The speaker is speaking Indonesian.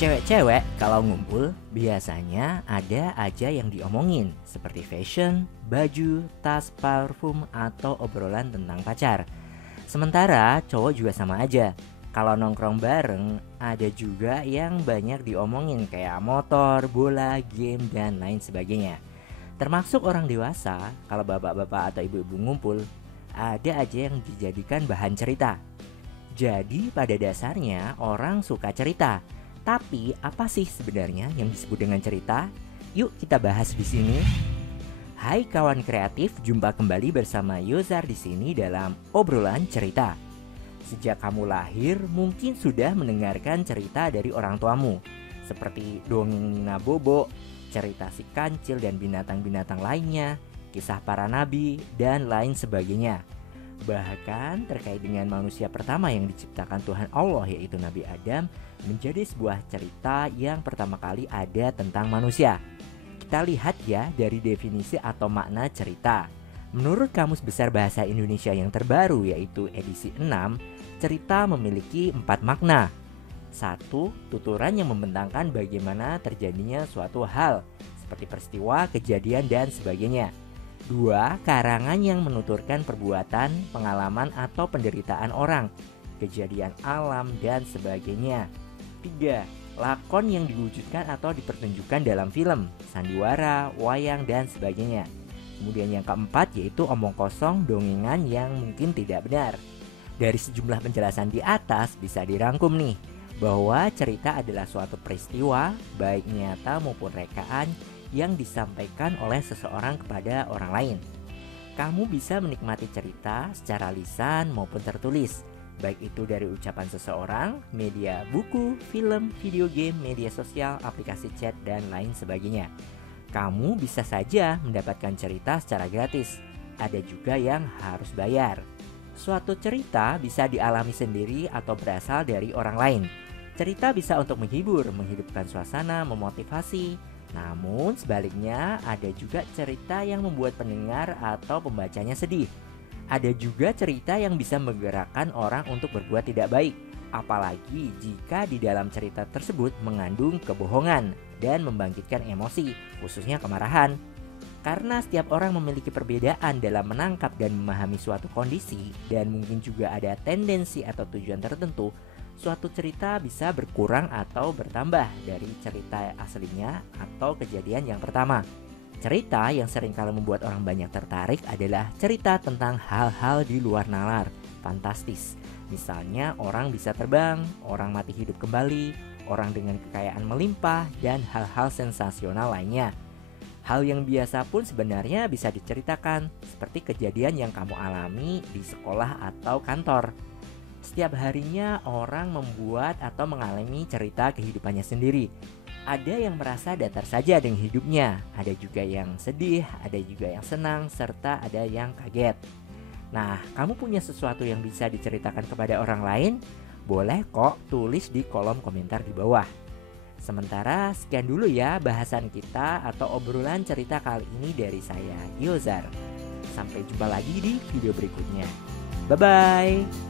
Cewek-cewek kalau ngumpul biasanya ada aja yang diomongin seperti fashion, baju, tas, parfum, atau obrolan tentang pacar. Sementara cowok juga sama aja. Kalau nongkrong bareng ada juga yang banyak diomongin kayak motor, bola, game, dan lain sebagainya. Termasuk orang dewasa, kalau bapak-bapak atau ibu-ibu ngumpul, ada aja yang dijadikan bahan cerita. Jadi pada dasarnya orang suka cerita. Tapi apa sih sebenarnya yang disebut dengan cerita? Yuk kita bahas di sini. Hai kawan kreatif, jumpa kembali bersama Yozar di sini dalam obrolan cerita. Sejak kamu lahir mungkin sudah mendengarkan cerita dari orang tuamu, seperti dongeng Nina Bobo, cerita si kancil dan binatang-binatang lainnya, kisah para nabi, dan lain sebagainya. Bahkan terkait dengan manusia pertama yang diciptakan Tuhan Allah yaitu Nabi Adam menjadi sebuah cerita yang pertama kali ada tentang manusia. Kita lihat ya dari definisi atau makna cerita. Menurut Kamus Besar Bahasa Indonesia yang terbaru yaitu edisi 6, cerita memiliki 4 makna. 1. Tuturan yang membentangkan bagaimana terjadinya suatu hal seperti peristiwa, kejadian, dan sebagainya. 2. Karangan yang menuturkan perbuatan, pengalaman, atau penderitaan orang, kejadian alam, dan sebagainya. 3. Lakon yang diwujudkan atau dipertunjukkan dalam film, sandiwara, wayang, dan sebagainya. Kemudian yang keempat yaitu omong kosong, dongengan yang mungkin tidak benar. Dari sejumlah penjelasan di atas bisa dirangkum nih, bahwa cerita adalah suatu peristiwa, baik nyata maupun rekaan, yang disampaikan oleh seseorang kepada orang lain. Kamu bisa menikmati cerita secara lisan maupun tertulis, baik itu dari ucapan seseorang, media buku, film, video game, media sosial, aplikasi chat, dan lain sebagainya. Kamu bisa saja mendapatkan cerita secara gratis. Ada juga yang harus bayar. Suatu cerita bisa dialami sendiri atau berasal dari orang lain. Cerita bisa untuk menghibur, menghidupkan suasana, memotivasi. Namun sebaliknya ada juga cerita yang membuat pendengar atau pembacanya sedih. Ada juga cerita yang bisa menggerakkan orang untuk berbuat tidak baik, apalagi jika di dalam cerita tersebut mengandung kebohongan dan membangkitkan emosi, khususnya kemarahan. Karena setiap orang memiliki perbedaan dalam menangkap dan memahami suatu kondisi, dan mungkin juga ada tendensi atau tujuan tertentu, suatu cerita bisa berkurang atau bertambah dari cerita aslinya atau kejadian yang pertama. Cerita yang seringkali membuat orang banyak tertarik adalah cerita tentang hal-hal di luar nalar, fantastis. Misalnya orang bisa terbang, orang mati hidup kembali, orang dengan kekayaan melimpah, dan hal-hal sensasional lainnya. Hal yang biasa pun sebenarnya bisa diceritakan, seperti kejadian yang kamu alami di sekolah atau kantor. Setiap harinya orang membuat atau mengalami cerita kehidupannya sendiri. Ada yang merasa datar saja dengan hidupnya, ada juga yang sedih, ada juga yang senang, serta ada yang kaget. Nah, kamu punya sesuatu yang bisa diceritakan kepada orang lain? Boleh kok tulis di kolom komentar di bawah. Sementara sekian dulu ya bahasan kita atau obrolan cerita kali ini dari saya, Yozar. Sampai jumpa lagi di video berikutnya. Bye-bye.